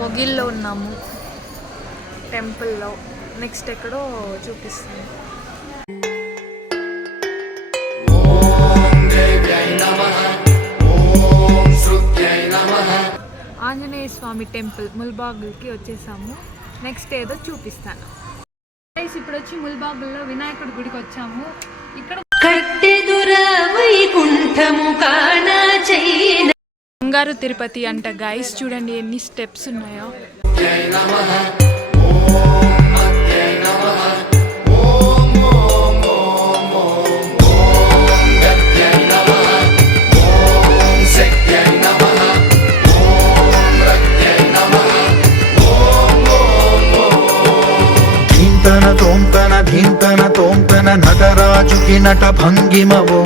మొగిల్లో ఉన్నాము టెంపుల్లో. నెక్స్ట్ ఎక్కడో చూపిస్తాను. ఆంజనేయ స్వామి టెంపుల్ ముల్బాగుల్కి వచ్చేసాము. నెక్స్ట్ ఏదో చూపిస్తాను. ఇప్పుడు వచ్చి ముల్బాగుల్లో వినాయకుడి గుడికి వచ్చాము. ఇక్కడ బంగారు తిరుపతి అంట గైస్. చూడండి ఎన్ని స్టెప్స్ ఉన్నాయో. ధీంతన తోంతన నటరాజుకి నట భంగిమవో